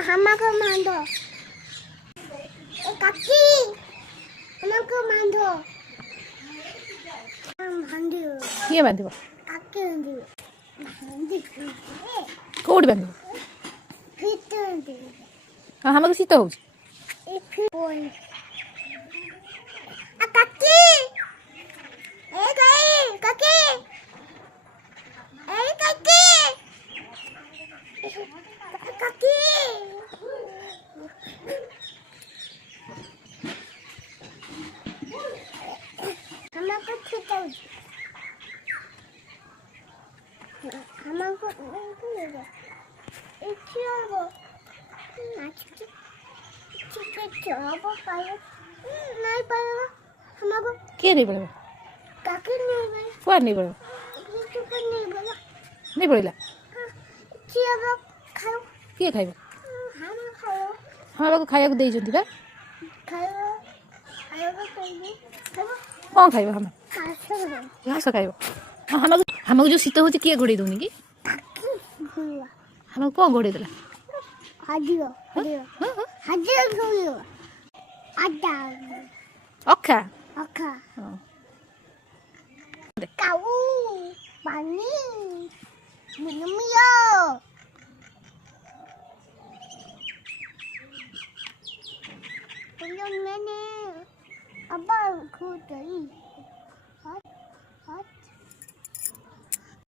하마가 만져. 까끼. 하마가 만져. 만져. କିଏ ବାନ୍ଧିବ? 까끼 만져. 만져. କୋଉଠି ବାନ୍ଧିବ? 피트인데. ହାମାକୁ ଶୀତ ହଉଛି। 이 피보이. 아 까끼. 에이 까끼. 에이 까끼. 까끼. 하마가 피트인데. 하마가 이거. 이 키워보. 맛있지? 치킨 줘볼까요? 나이 봐요. 하마고 କିଏ ନେଇ ପଳେଇବ? 까끼 내봐요. କୁଆଡ଼େ ନେଇ ପଳେଇବ? 치킨 내봐요. ନେଇ ପଳେଇଲା। 키워보 가요. କିଏ ଖାଇବ? 하마 가요. ହାମାକୁ ଖାଇବାକୁ ଦେଇଛନ୍ତି ବା। 가요. 가요가 되니? 가요. କ'ଣ ଖାଇବ ହାମା? 가서 ଘାସ ଖାଇବ। ହଁ ହାମାକୁ ଯେଉଁ ଶୀତ ହେଉଛି କିଏ ଘୋଡ଼େଇ ଦେଉନି କି? 까끼 보여. ହାମାକୁ କ'ଣ ଘୋଡ଼େଇ ଦେଲା? 아디요. 아디요. ହଁ ହଁ 아디요 소리요. 아다. ଅଖା। 아카. ହଁ 까우. 많이. 미미요. 오랜만에 아빠 그거지.